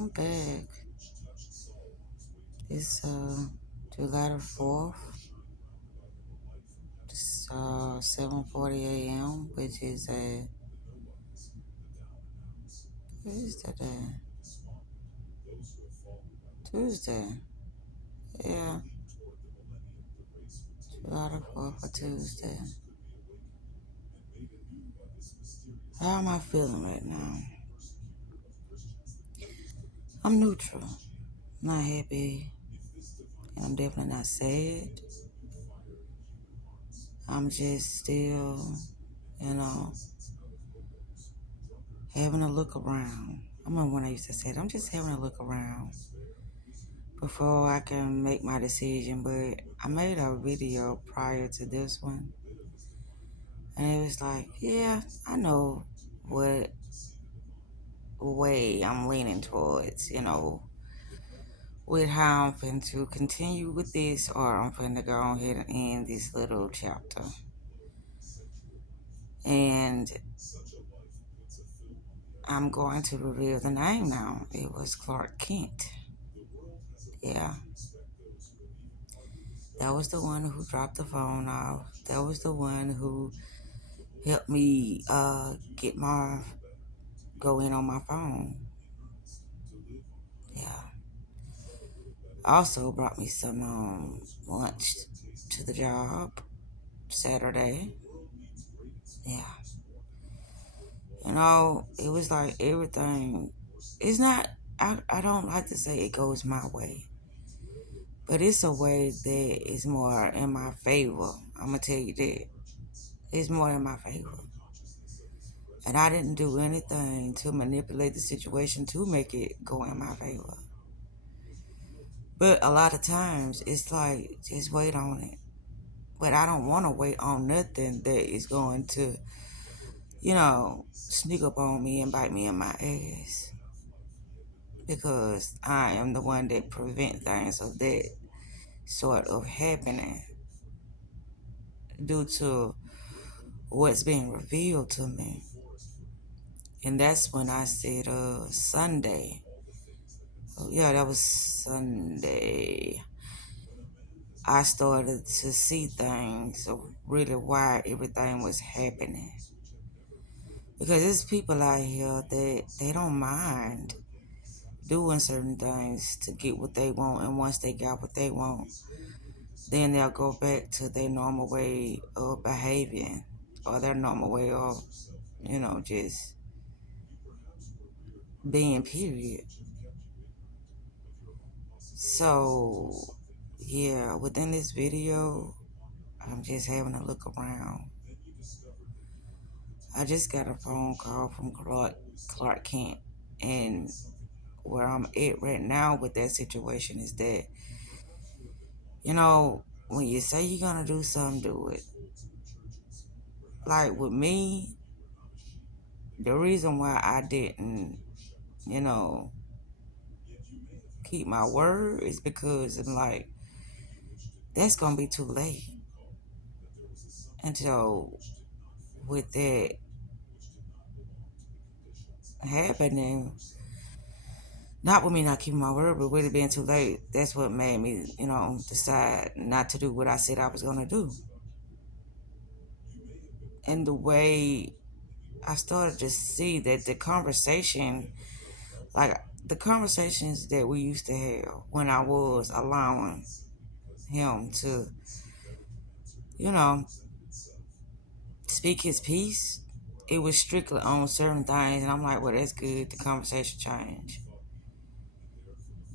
I'm back. It's July the 4th. It's 7:40 a.m., which is what is that day? Tuesday. Yeah, July the 4th, a Tuesday. How am I feeling right now? I'm neutral. Not happy, and I'm definitely not sad. I'm just still, you know, having a look around. I remember when I used to say it, I'm just having a look around before I can make my decision. But I made a video prior to this one, and it was like, yeah, I know what way I'm leaning towards, with how I'm finna to continue with this, or I'm finna go ahead and end this little chapter. And I'm going to reveal the name now. It was Clark Kent. Yeah, that was the one who dropped the phone off. That was the one who helped me get my go in on my phone. Yeah. Also brought me some lunch to the job Saturday. Yeah. It was like everything. It's not, I don't like to say it goes my way, but it's a way that is more in my favor. I'm going to tell you that. It's more in my favor. And I didn't do anything to manipulate the situation to make it go in my favor. But a lot of times it's like, just wait on it. But I don't want to wait on nothing that is going to, sneak up on me and bite me in my ass. Because I am the one that prevent things of that sort of happening due to what's being revealed to me. And that's when I said Sunday. Oh, yeah, that was Sunday. I started to see things of really why everything was happening. Because there's people out here that they don't mind doing certain things to get what they want, and once they got what they want, then they'll go back to their normal way of behaving, or their normal way of, just being, period. So, yeah, within this video, I'm just having a look around. I just got a phone call from Clark Kent, and where I'm at right now with that situation is that, when you say you're gonna do something, do it. Like with me, the reason why I didn't, you know, keep my word is because I'm like, that's gonna be too late. And so with that happening, not with me not keeping my word, but with it being too late, that's what made me, decide not to do what I said I was gonna do. And the way I started to see that the conversations that we used to have when I was allowing him to, you know, speak his piece, it was strictly on certain things. And I'm like, well, that's good. The conversation changed.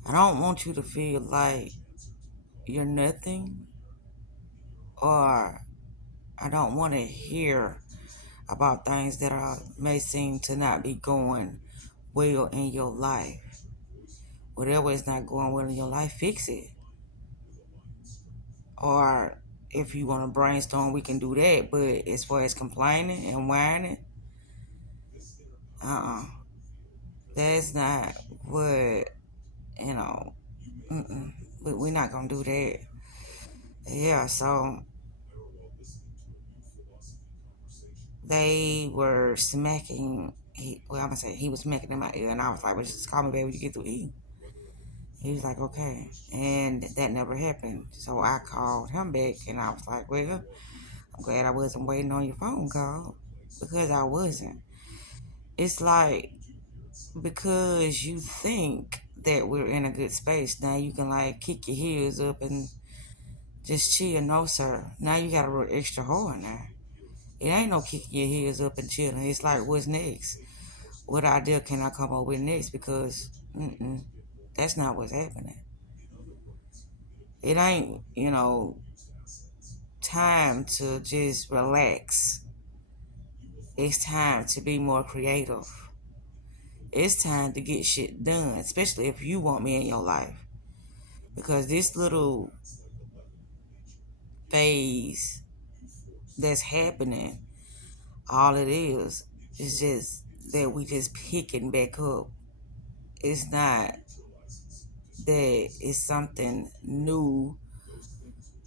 I don't want you to feel like you're nothing, or I don't want to hear about things that may seem to not be going well in your life. Whatever is not going well in your life, fix it. Or if you want to brainstorm, we can do that. But as far as complaining and whining, uh-uh. That's not what, you know, we're not going to do that. Yeah, so they were smacking I'm gonna say he was smacking in my ear, and I was like, "Well, just call me baby when you get through eating." He was like, "Okay," and that never happened. So I called him back, and I was like, "Well, I'm glad I wasn't waiting on your phone call because I wasn't." It's like because you think that we're in a good space now, you can like kick your heels up and just chill. No, sir. Now you gotta work extra hard now. It ain't no kicking your heels up and chilling. It's like, what's next? What idea can I come up with next? Because that's not what's happening. It ain't, time to just relax. It's time to be more creative. It's time to get shit done, especially if you want me in your life. Because this little phase that's happening, all it is just that we just picking back up. It's not that it's something new,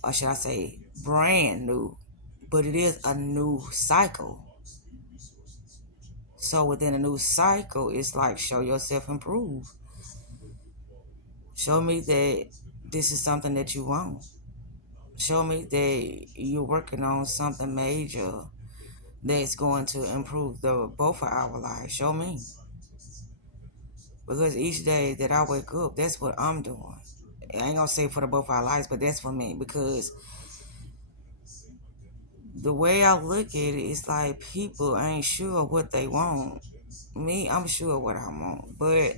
or should I say brand new, but it is a new cycle. So within a new cycle, it's like show yourself improve. Show me that this is something that you want. Show me that you're working on something major that's going to improve the both of our lives. Show me. Because each day that I wake up, that's what I'm doing. I ain't gonna say for the both of our lives, but that's for me. Because the way I look at it, it's like people ain't sure what they want. Me, I'm sure what I want. But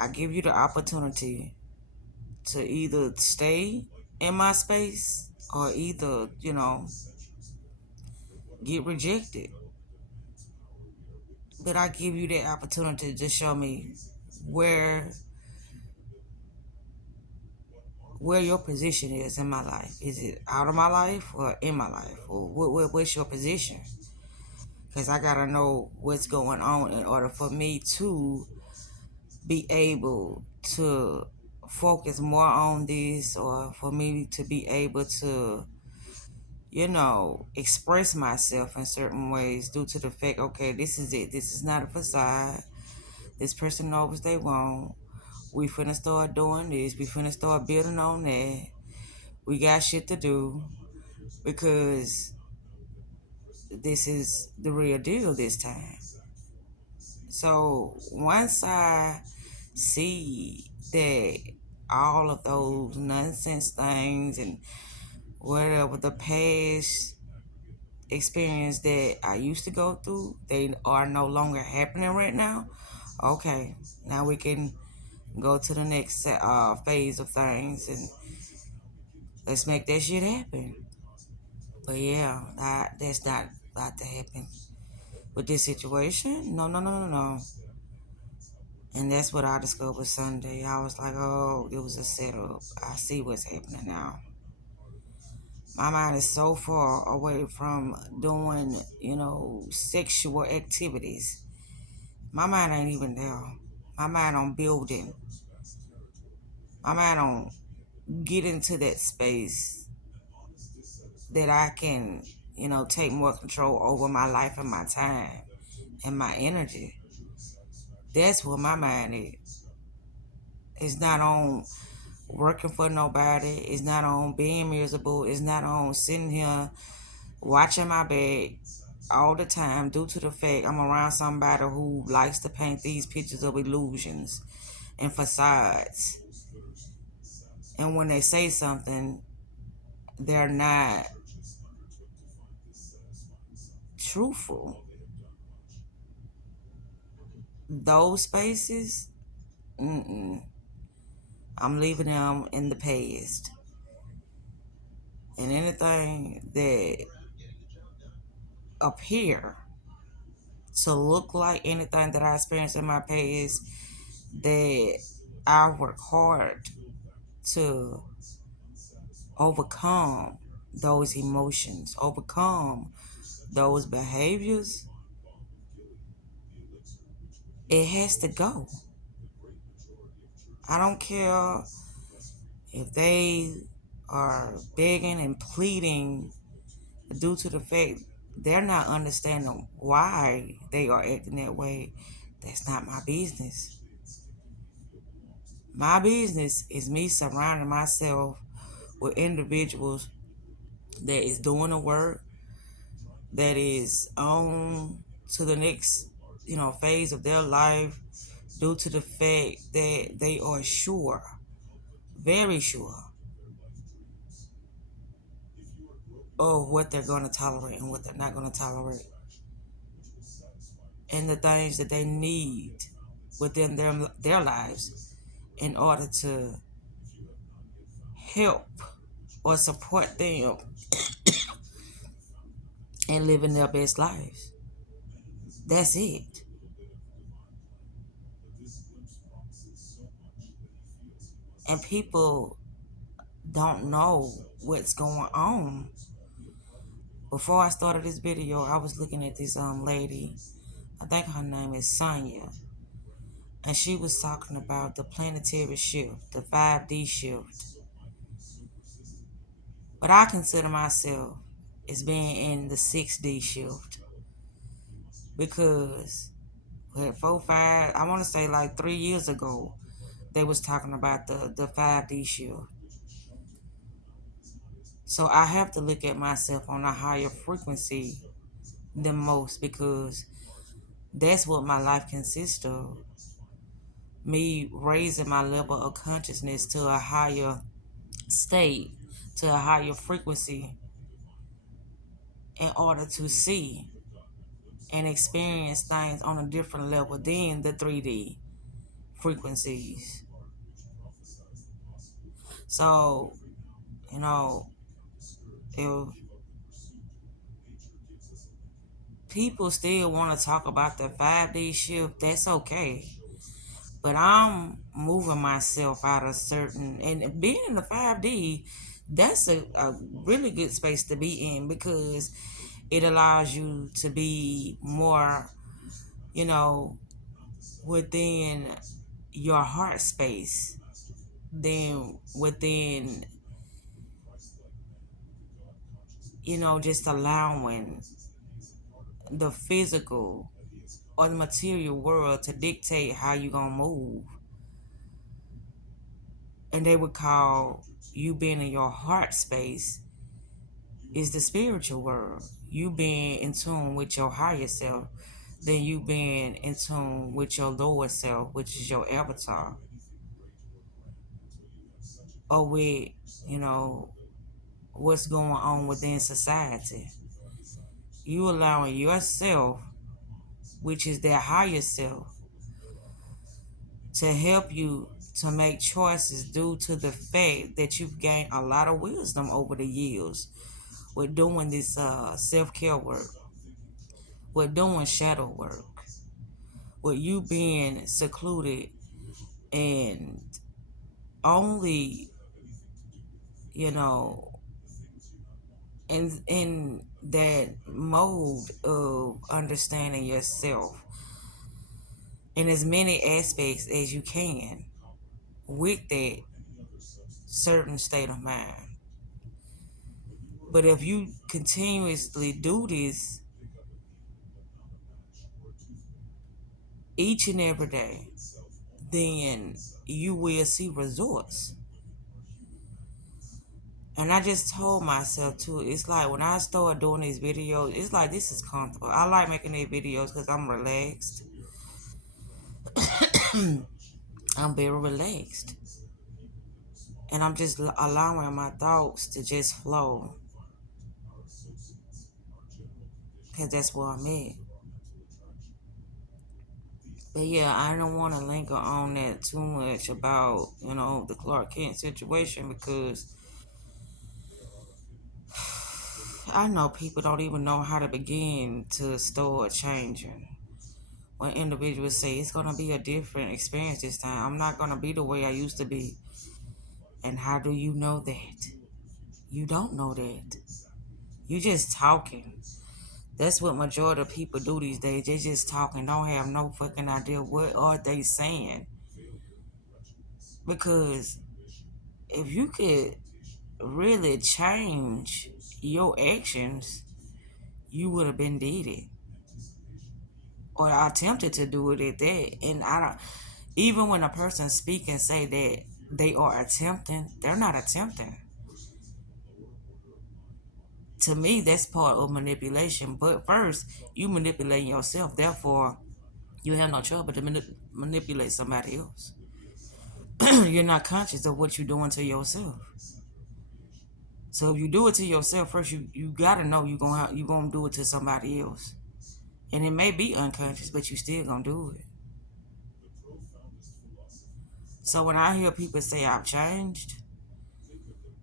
I give you the opportunity to either stay in my space or either, get rejected. But I give you that opportunity to show me where where your position is in my life. Is it out of my life or in my life? Or what's your position? Because I got to know what's going on in order for me to be able to focus more on this, or for me to be able to, express myself in certain ways due to the fact, okay, this is it. This is not a facade. This person knows what they want. We finna start doing this. We finna start building on that. We got shit to do because this is the real deal this time. So once I see that all of those nonsense things and whatever the past experience that I used to go through, they are no longer happening right now. Okay, now we can go to the next phase of things and let's make that shit happen. But yeah, that's not about to happen with this situation. No, no, no, no, no. And that's what I discovered Sunday. I was like, oh, it was a setup. I see what's happening now. My mind is so far away from doing, sexual activities. My mind ain't even there. My mind on building. My mind on getting to that space that I can, take more control over my life and my time and my energy. That's what my mind is. It's not on working for nobody. It's not on being miserable. It's not on sitting here watching my back all the time due to the fact I'm around somebody who likes to paint these pictures of illusions and facades. And when they say something, they're not truthful. Those spaces, mm-mm, I'm leaving them in the past. And anything that appear to look like anything that I experienced in my past, that I work hard to overcome those emotions, overcome those behaviors, it has to go. I don't care if they are begging and pleading due to the fact they're not understanding why they are acting that way. That's not my business. My business is me surrounding myself with individuals that is doing the work, that is on to the next, phase of their life, due to the fact that they are sure, very sure, of what they're going to tolerate and what they're not going to tolerate, and the things that they need within their lives in order to help or support them in living their best lives. That's it. And people don't know what's going on. Before I started this video, I was looking at this lady. I think her name is Sonya, and she was talking about the planetary shift, the 5D shift. But I consider myself as being in the 6D shift because at 4, 5, I want to say like 3 years ago, they was talking about the 5D shift. So I have to look at myself on a higher frequency than most because that's what my life consists of. Me raising my level of consciousness to a higher state, to a higher frequency in order to see and experience things on a different level than the 3D frequencies. So, you know, if people still want to talk about the 5D shift, that's okay. But I'm moving myself out of certain, and being in the 5D, that's a really good space to be in because it allows you to be more, you know, within your heart space than within, just allowing the physical or the material world to dictate how you gonna move. And they would call you being in your heart space is the spiritual world. You being in tune with your higher self, then you being in tune with your lower self, which is your avatar. Or with, you know, what's going on within society. You allowing yourself, which is their higher self, to help you to make choices due to the fact that you've gained a lot of wisdom over the years with doing this self-care work, with doing shadow work, with you being secluded and only, you know, in that mode of understanding yourself in as many aspects as you can with that certain state of mind. But if you continuously do this each and every day, then you will see results. And I just told myself too, it's like when I start doing these videos, it's like this is comfortable. I like making these videos because I'm relaxed. I'm very relaxed. And I'm just allowing my thoughts to just flow. Because that's where I'm at. But yeah, I don't want to linger on that too much about, the Clark Kent situation because I know people don't even know how to begin to start changing. When individuals say it's going to be a different experience this time, I'm not going to be the way I used to be. And how do you know that? You don't know that. You just talking. That's what majority of people do these days. They just talking, don't have no fucking idea what are they saying. Because if you could really change your actions, you would have been did it or attempted to do it at that. And I don't. Even when a person speak and say that they are attempting, they're not attempting. To me, that's part of manipulation. But first, you manipulating yourself. Therefore, you have no choice but to manipulate somebody else. You're not conscious of what you're doing to yourself. So if you do it to yourself first, you gotta know you gonna do it to somebody else, and it may be unconscious, but you still gonna do it. So when I hear people say I've changed,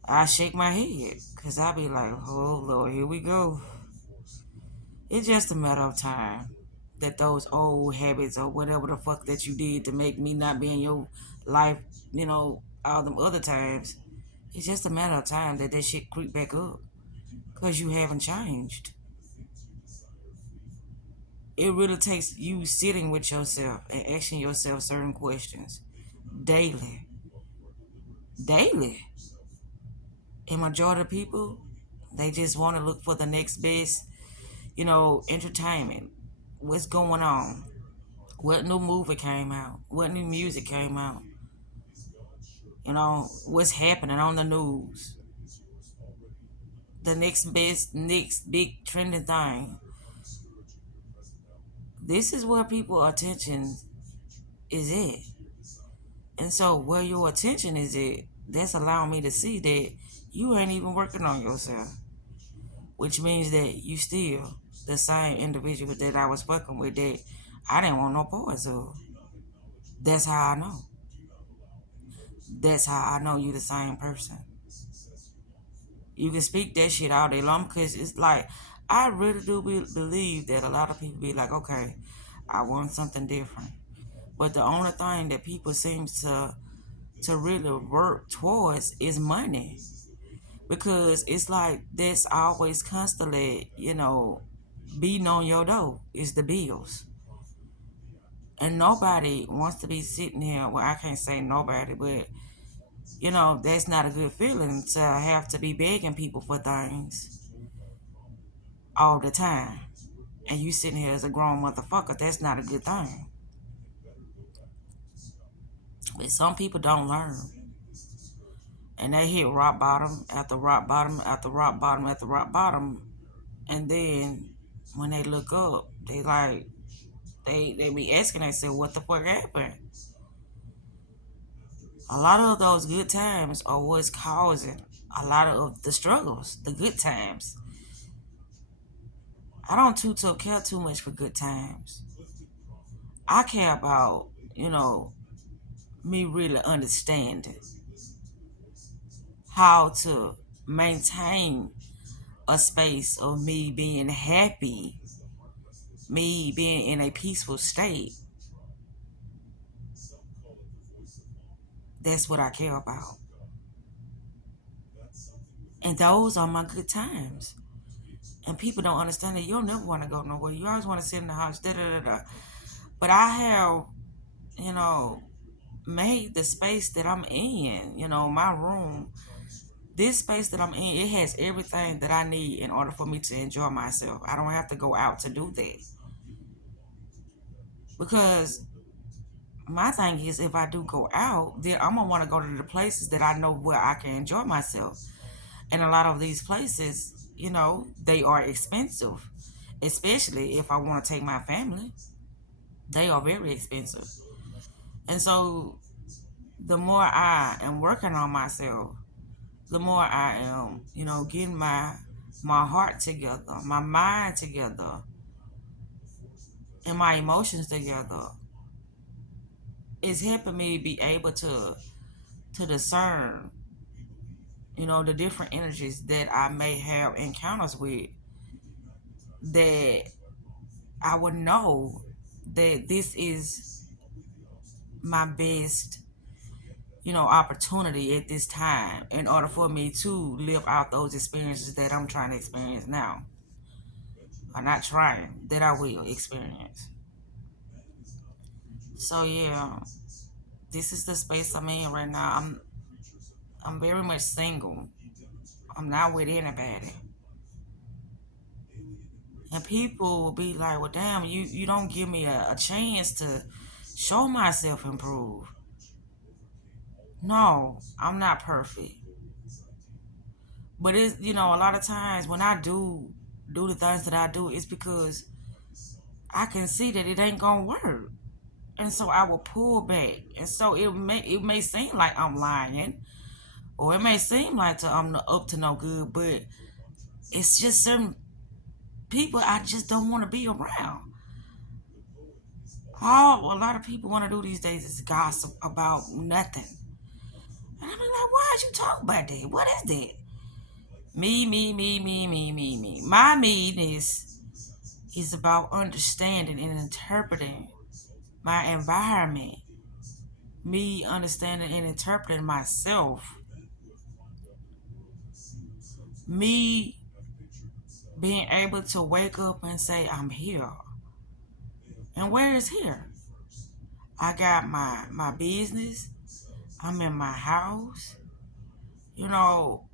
I shake my head because I be like, oh Lord, here we go. It's just a matter of time that those old habits or whatever the fuck that you did to make me not be in your life, all them other times. It's just a matter of time that that shit creep back up because you haven't changed. It really takes you sitting with yourself and asking yourself certain questions daily. Daily. And majority of people, they just want to look for the next best, entertainment. What's going on? What new movie came out? What new music came out? What's happening on the news? The next best, next big trending thing. This is where people attention is at. And so where your attention is at, that's allowing me to see that you ain't even working on yourself. Which means that you still the same individual that I was fucking with that I didn't want no parts of. That's how I know. That's how I know you the same person. You can speak that shit all day long because it's like I really do believe that a lot of people be like, okay, I want something different. But the only thing that people seems to really work towards is money. Because it's like that's always constantly, beating on your door is the bills. And nobody wants to be sitting here. Well, I can't say nobody, but that's not a good feeling to have to be begging people for things all the time. And you sitting here as a grown motherfucker, that's not a good thing. But some people don't learn. And they hit rock bottom after rock bottom after rock bottom after rock bottom. And then when they look up, they be asking themselves what the fuck happened. A lot of those good times are what's causing a lot of the struggles, the good times. I don't too care too much for good times. I care about, me really understanding how to maintain a space of me being happy, me being in a peaceful state. That's what I care about. And those are my good times. And people don't understand that you'll never want to go nowhere. You always want to sit in the house, da da da da. But I have, you know, made the space that I'm in, my room, this space that I'm in, it has everything that I need in order for me to enjoy myself. I don't have to go out to do that. Because my thing is, if I do go out, then I'm going to want to go to the places that I know where I can enjoy myself. And a lot of these places, they are expensive, especially if I want to take my family. They are very expensive. And so the more I am working on myself, the more I am, getting my heart together, my mind together, and my emotions together, it's helping me be able to discern, the different energies that I may have encounters with, that I would know that this is my best, opportunity at this time in order for me to live out those experiences that I'm trying to experience now. Or not trying, that I will experience. So yeah, this is the space I'm in right now. I'm very much single. I'm not with anybody. And people will be like, well, damn, you don't give me a chance to show myself improve. No, I'm not perfect. But it's, a lot of times when I do the things that I do, it's because I can see that it ain't gonna work. And so I will pull back. And so it may seem like I'm lying, or it may seem like I'm up to no good, but it's just certain people I just don't want to be around. All a lot of people want to do these days is gossip about nothing. And I'm like, why are you talking about that? What is that? Me, me, me, me, me, me, me. My meanness is about understanding and interpreting my environment. Me understanding and interpreting myself. Me being able to wake up and say, I'm here. And where is here? I got my business. I'm in my house. You know,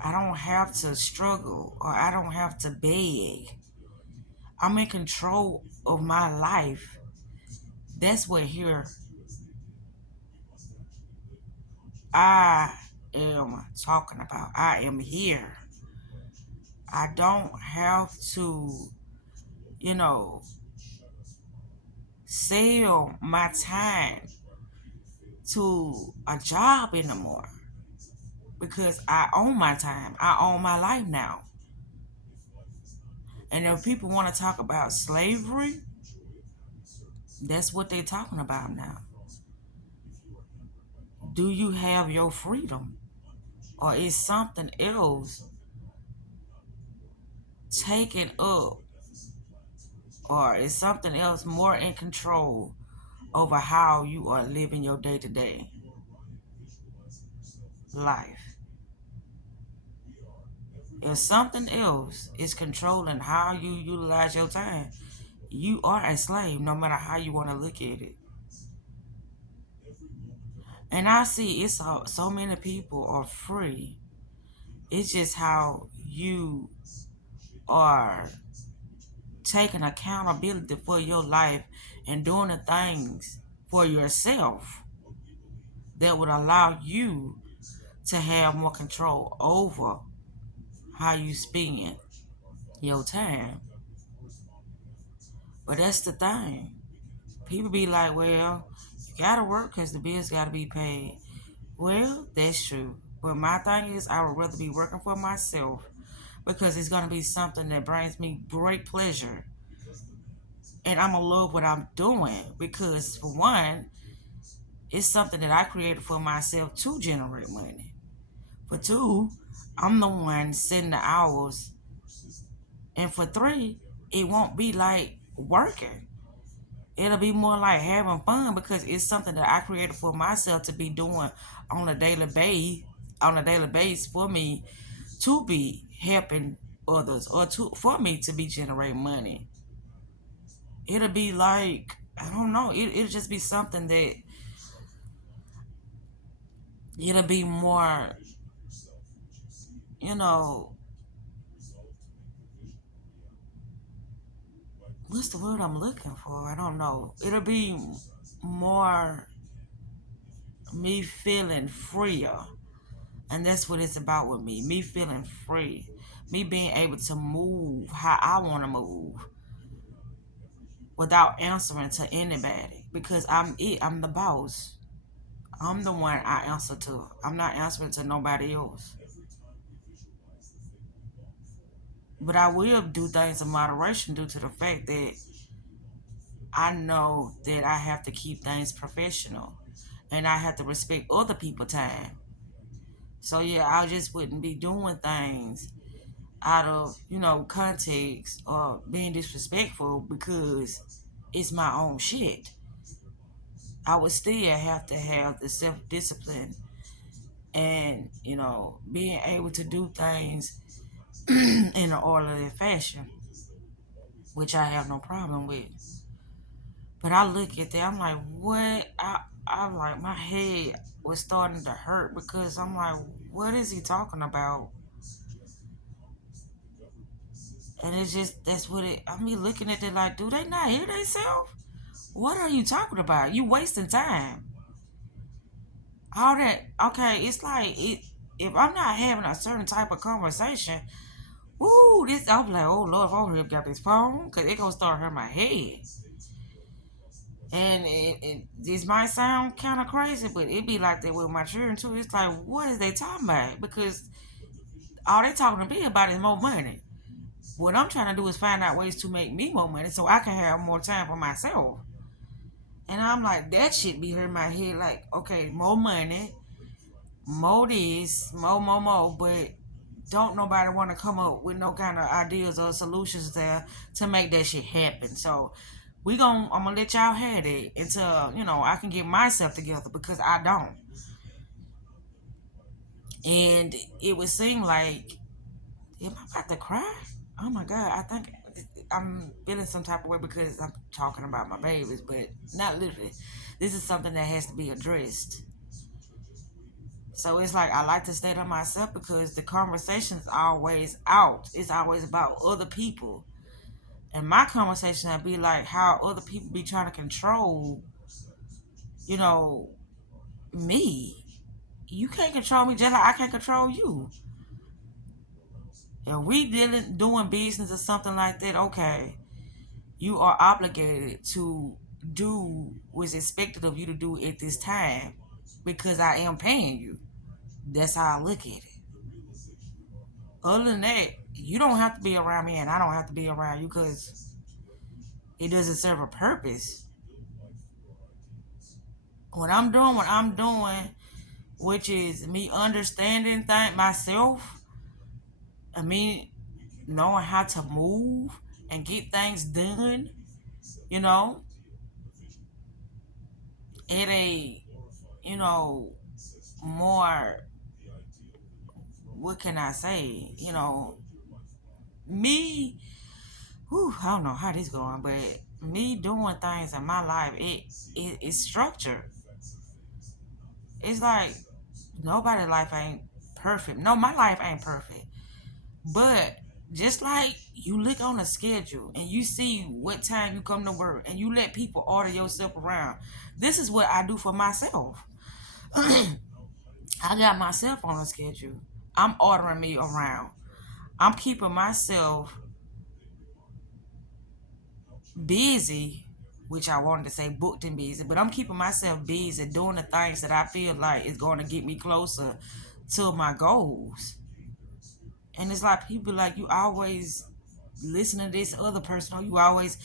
I don't have to struggle or I don't have to beg. I'm in control of my life. That's what here I am talking about. I am here. I don't have to, you know, sell my time to a job anymore because I own my time. I own my life now. And if people want to talk about slavery, that's what they're talking about now. Do you have your freedom? Or is something else taken up? Or is something else more in control over how you are living your day to day life? If something else is controlling how you utilize your time, you are a slave no matter how you want to look at it. And I see it's so many people are free. It's just how you are taking accountability for your life and doing the things for yourself that would allow you to have more control over how you spend your time. But that's the thing. People be like, well, you gotta work because the bills gotta be paid. Well, that's true. But my thing is, I would rather be working for myself because it's gonna be something that brings me great pleasure. And I'm gonna love what I'm doing because, for one, it's something that I created for myself to generate money. For two, I'm the one setting the hours. And for three, it won't be like working. It'll be more like having fun because it's something that I created for myself to be doing on a daily base, for me to be helping others or to for me to be generating money. It'll be like, I don't know, it'll just be something that it'll be more, you know, what's the word I'm looking for? I don't know. It'll be more me feeling freer. And that's what it's about with me. Me feeling free. Me being able to move how I want to move without answering to anybody. Because I'm it. I'm the boss. I'm the one I answer to. I'm not answering to nobody else. But I will do things in moderation due to the fact that I know that I have to keep things professional and I have to respect other people's time. So yeah, I just wouldn't be doing things out of, context or being disrespectful because it's my own shit. I would still have to have the self discipline and, being able to do things in an orderly fashion, which I have no problem with. But I look at that, I'm like, what? I'm like, my head was starting to hurt because I'm like, what is he talking about? And it's just that's what it. I mean, looking at it like, do they not hear themselves? What are you talking about? You wasting time. All that. Okay, it's like it. If I'm not having a certain type of conversation, woo, this I'm like, oh Lord, if I would have got this phone, because it gonna start hurting my head. And this might sound kind of crazy, but it be like that with my children too. It's like, what is they talking about? Because all they talking to me about is more money. What I'm trying to do is find out ways to make me more money so I can have more time for myself. And I'm like, that shit be hurting my head. Like, okay, more money, more this, more, but don't nobody want to come up with no kind of ideas or solutions there to make that shit happen. So I'm gonna let y'all have it until I can get myself together because I don't. And it would seem like, am I about to cry? Oh my god, I think I'm feeling some type of way because I'm talking about my babies, but not literally. This is something that has to be addressed. So it's like I like to stay to myself because the conversation's always out. It's always about other people. And my conversation would be like how other people be trying to control, you know, me. You can't control me just like I can't control you. If we doing business or something like that, okay, you are obligated to do what's expected of you to do at this time because I am paying you. That's how I look at it. Other than that, you don't have to be around me and I don't have to be around you because it doesn't serve a purpose. What I'm doing, which is me understanding myself, I mean, knowing how to move and get things done, you know, at a, you know, more, what can I say? Me, whew, I don't know how this going, but me doing things in my life, it's structured. It's like nobody life ain't perfect. No, my life ain't perfect. But just like you look on a schedule and you see what time you come to work and you let people order yourself around, this is what I do for myself. I got myself on a schedule. I'm ordering me around. I'm keeping myself busy, which I wanted to say booked and busy, but I'm keeping myself busy doing the things that I feel like is going to get me closer to my goals. And it's like people like you always listen to this other person, or you always,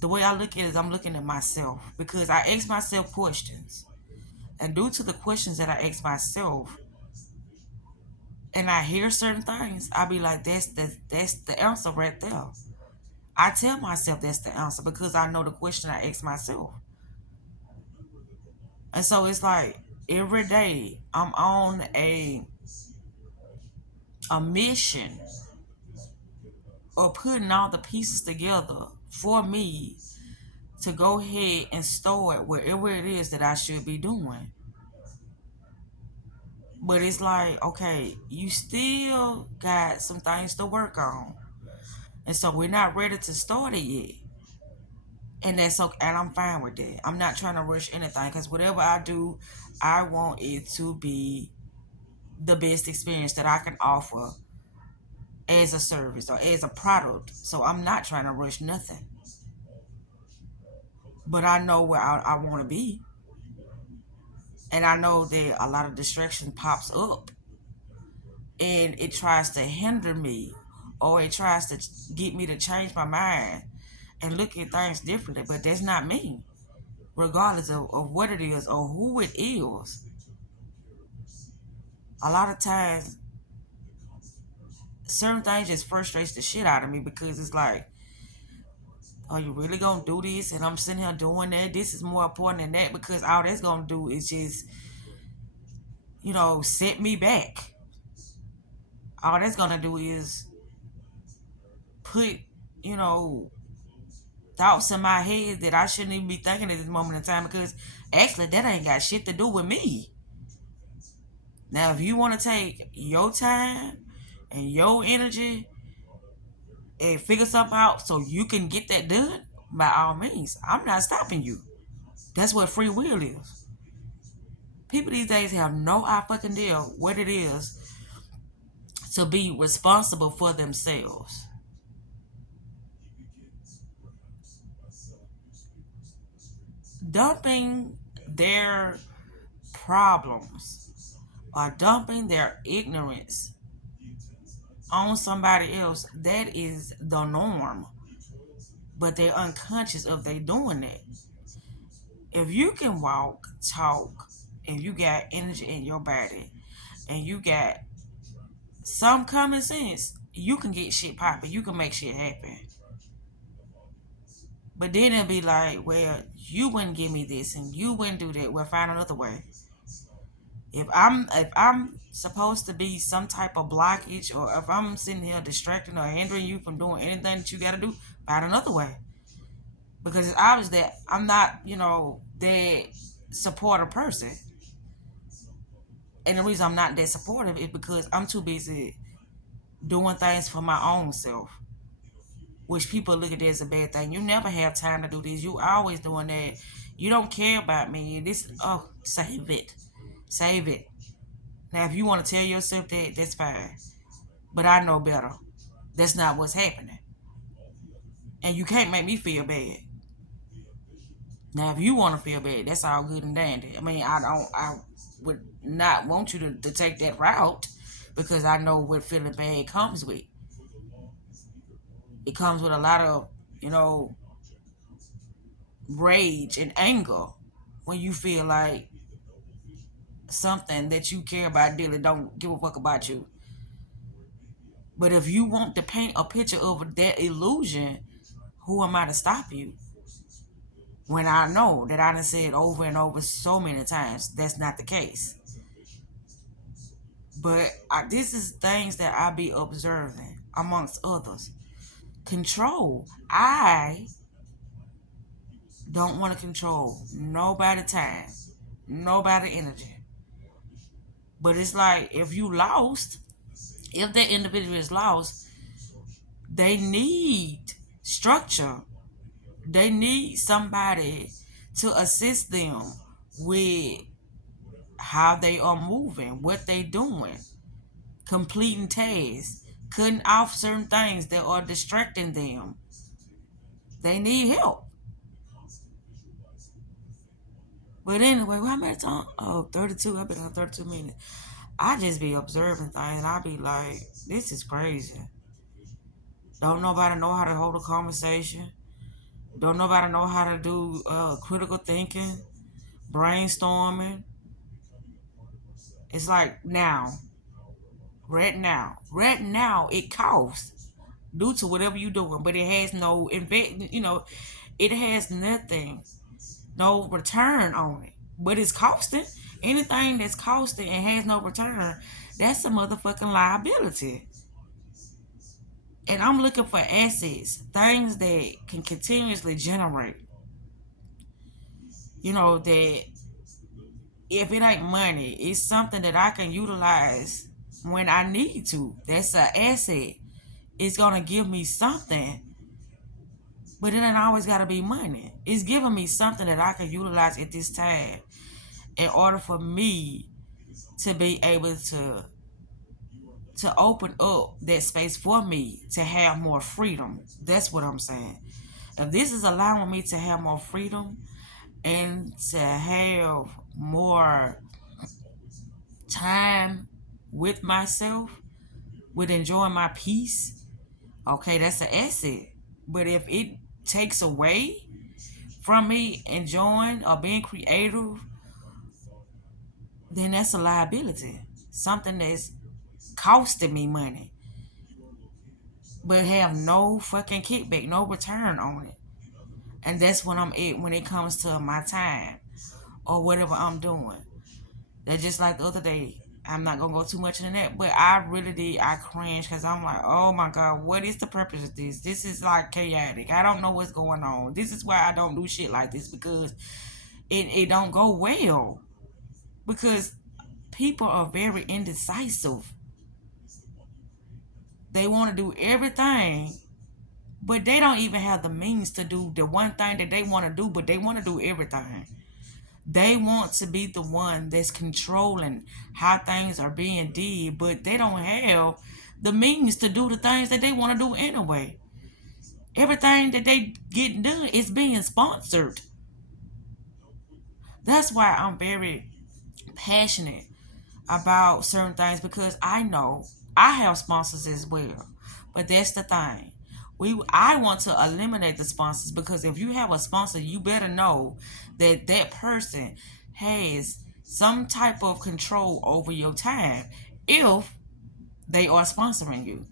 the way I look at it is I'm looking at myself because I ask myself questions. And due to the questions that I ask myself, and I hear certain things, I be like, that's the answer right there. I tell myself that's the answer because I know the question I ask myself. And so it's like every day I'm on a mission of putting all the pieces together for me to go ahead and start wherever it is that I should be doing. But it's like, okay, you still got some things to work on. And so we're not ready to start it yet. And that's okay. And I'm fine with that. I'm not trying to rush anything because whatever I do, I want it to be the best experience that I can offer as a service or as a product. So I'm not trying to rush nothing. But I know where I want to be. And I know that a lot of distraction pops up and it tries to hinder me or it tries to get me to change my mind and look at things differently. But that's not me, regardless of what it is or who it is. A lot of times, certain things just frustrates the shit out of me because it's like, are you really gonna do this? And I'm sitting here doing that. This is more important than that because all that's gonna do is just, set me back. All that's gonna do is put, you know, thoughts in my head that I shouldn't even be thinking at this moment in time because actually that ain't got shit to do with me. Now, if you want to take your time and your energy and figure something out so you can get that done, by all means, I'm not stopping you. That's what free will is. People these days have no fucking deal what it is to be responsible for themselves. Dumping their problems or dumping their ignorance on somebody else, that is the norm. But they're unconscious of they doing that. If you can walk, talk, and you got energy in your body, and you got some common sense, you can get shit popping. You can make shit happen. But then it'll be like, well, you wouldn't give me this and you wouldn't do that. We'll find another way. If I'm supposed to be some type of blockage, or if I'm sitting here distracting or hindering you from doing anything that you gotta do, find another way. Because it's obvious that I'm not, that supportive person. And the reason I'm not that supportive is because I'm too busy doing things for my own self, which people look at it as a bad thing. You never have time to do this. You always doing that. You don't care about me. This, oh, save it. Save it. Now, if you want to tell yourself that, that's fine. But I know better. That's not what's happening. And you can't make me feel bad. Now, if you want to feel bad, that's all good and dandy. I mean, I would not want you to take that route because I know what feeling bad comes with. It comes with a lot of, you know, rage and anger when you feel like something that you care about dearly don't give a fuck about you. But if you want to paint a picture of that illusion, who am I to stop you? When I know that I done said over and over so many times that's not the case. But this is things that I be observing amongst others. Control. I don't want to control nobody time, nobody energy. But it's like if you lost, if that individual is lost, they need structure. They need somebody to assist them with how they are moving, what they doing, completing tasks, cutting off certain things that are distracting them. They need help. But anyway, how much time? Oh, 32. I've been on 32 minutes. I just be observing things. I be like, this is crazy. Don't nobody know how to hold a conversation. Don't nobody know how to do critical thinking, brainstorming. It's like right now, it costs due to whatever you're doing, but it has no it has nothing, no return on it. But it's costing. Anything that's costing and has no return, that's a motherfucking liability. And I'm looking for assets, things that can continuously generate. That if it ain't money, it's something that I can utilize when I need to. That's an asset. It's gonna give me something, but it ain't always gotta be money. It's giving me something that I can utilize at this time in order for me to be able to open up that space for me to have more freedom. That's what I'm saying. If this is allowing me to have more freedom and to have more time with myself, with enjoying my peace, okay, that's an asset. But if it takes away from me enjoying or being creative, then that's a liability. Something that's costing me money, but have no fucking kickback, no return on it. And that's when I'm at when it comes to my time or whatever I'm doing. That just like the other day, I'm not gonna go too much into that, but I really did. I cringed because I'm like, oh my god, what is the purpose of this? This is like chaotic. I don't know what's going on. This is why I don't do shit like this because it don't go well. Because people are very indecisive. They want to do everything But they don't even have the means to do the one thing that they want to do, but they want to do everything. They want to be the one that's controlling how things are being did, but they don't have the means to do the things that they want to do anyway. Everything that they get done is being sponsored. That's why I'm very passionate about certain things because I know I have sponsors as well. But that's the thing. I want to eliminate the sponsors because if you have a sponsor, you better know that that person has some type of control over your time if they are sponsoring you.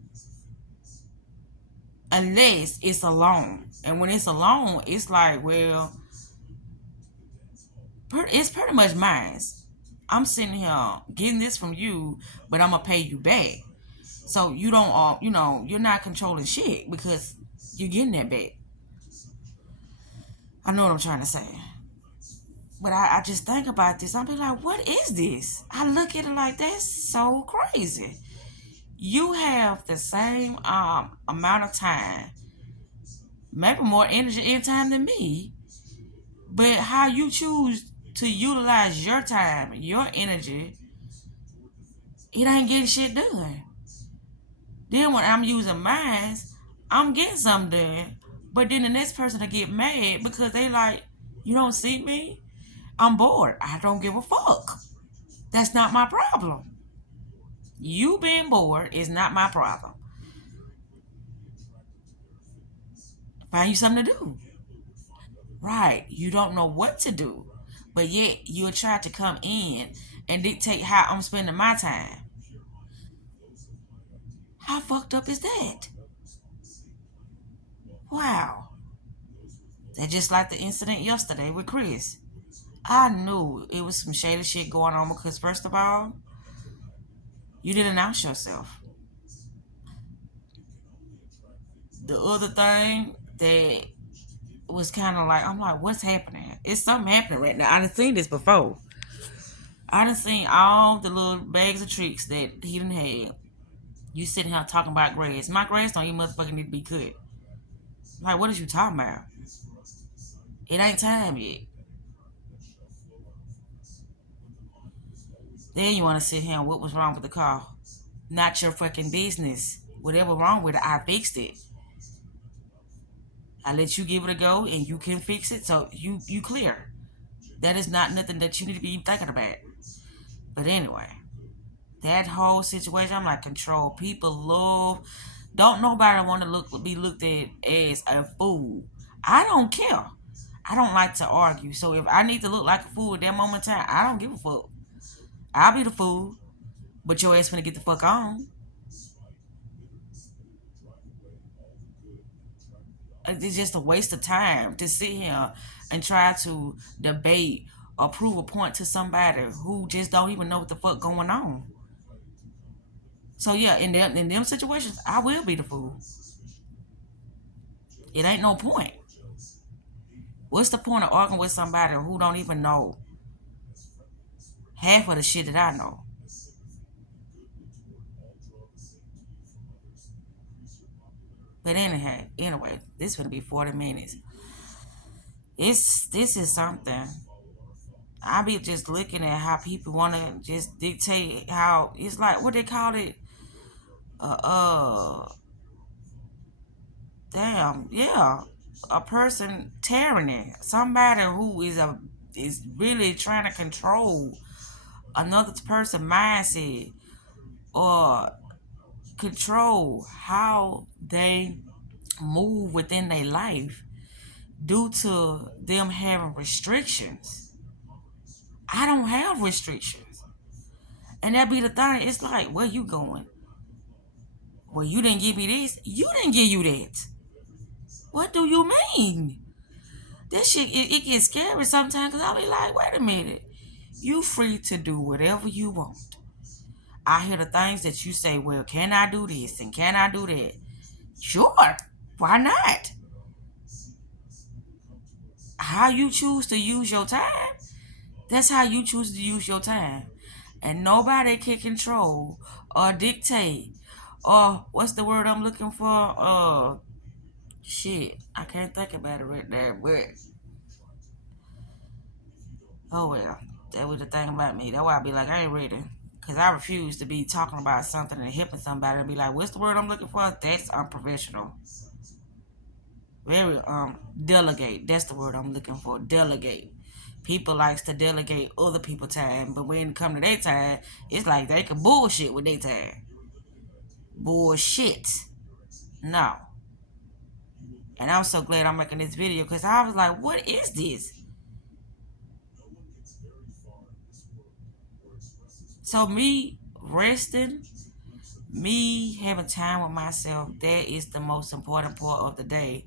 Unless it's a loan. And when it's a loan, it's like, well, it's pretty much mine. I'm sitting here getting this from you, but I'm gonna pay you back. So you don't, you're not controlling shit because you're getting that back. I know what I'm trying to say, but I just think about this. I'll be like, what is this? I look at it like that's so crazy. You have the same amount of time, maybe more energy and time than me, but how you choose to utilize your time, your energy, it ain't getting shit done. Then when I'm using mine, I'm getting something done. But then the next person to get mad because they like, you don't see me? I'm bored. I don't give a fuck. That's not my problem. You being bored is not my problem. Find you something to do. Right. You don't know what to do. But yet you'll try to come in and dictate how I'm spending my time. How fucked up is that? Wow. That's just like the incident yesterday with Chris. I knew it was some shady shit going on because, first of all, you didn't announce yourself. The other thing that was kind of like, I'm like, what's happening? It's something happening right now. I done seen this before. I done seen all the little bags of tricks that he done had. You sitting here talking about grass. My grass don't even motherfucking need to be cut. Like, what is you talking about? It ain't time yet. Then you want to sit here and what was wrong with the car? Not your fucking business. Whatever wrong with it, I fixed it. I let you give it a go and you can fix it, so you clear. That is not nothing that you need to be thinking about. But anyway, that whole situation, I'm like, control. People love. Don't nobody want to be looked at as a fool. I don't care. I don't like to argue. So if I need to look like a fool at that moment in time, I don't give a fuck. I'll be the fool, but your ass finna get the fuck on. It's just a waste of time to sit here and try to debate or prove a point to somebody who just don't even know what the fuck going on. So yeah, in them situations, I will be the fool. It ain't no point. What's the point of arguing with somebody who don't even know half of the shit that I know? But anyhow, anyway, this gonna be 40 minutes. This is something. I be just looking at how people want to just dictate how it's like what they call it. Uh, uh, damn, yeah, a person tyranny, somebody who is really trying to control another person mindset or control how they move within their life due to them having restrictions. I don't have restrictions. And that be the thing. It's like, where you going? Well, you didn't give me this. You didn't give you that. What do you mean? That shit, it gets scary sometimes because I'll be like, wait a minute. You free to do whatever you want. I hear the things that you say, well, can I do this and can I do that? Sure. Why not? How you choose to use your time, that's how you choose to use your time. And nobody can control or dictate or what's the word I'm looking for? Shit, I can't think about it right there, but oh well. That was the thing about me. That's why I be like, I ain't ready. Cause I refuse to be talking about something and helping somebody and be like, what's the word I'm looking for? That's unprofessional. Very delegate. That's the word I'm looking for. Delegate. People likes to delegate other people time, but when it come to their time, it's like they can bullshit with their time. Bullshit. No. And I'm so glad I'm making this video because I was like, what is this? So me resting, me having time with myself, that is the most important part of the day.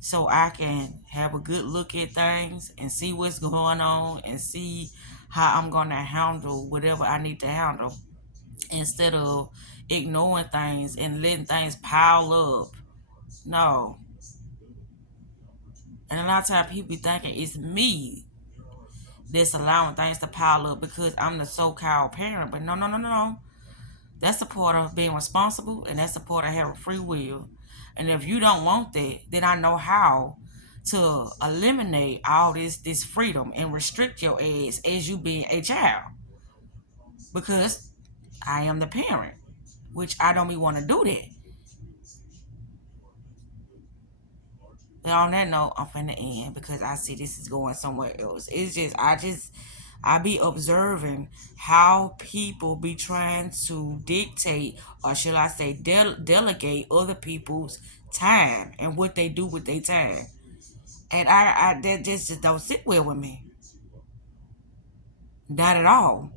So I can have a good look at things and see what's going on and see how I'm gonna handle whatever I need to handle instead of ignoring things and letting things pile up. No. And a lot of times people be thinking it's me that's allowing things to pile up because I'm the so-called parent. But no, no, no, no, no. That's the part of being responsible and that's the part of having free will. And if you don't want that, then I know how to eliminate all this freedom and restrict your ass as you being a child. Because I am the parent, which I don't even want to do that. But on that note, I'm finna end because I see this is going somewhere else. It's just I be observing how people be trying to dictate, or should I say, delegate other people's time and what they do with their time, and I that just don't sit well with me, not at all.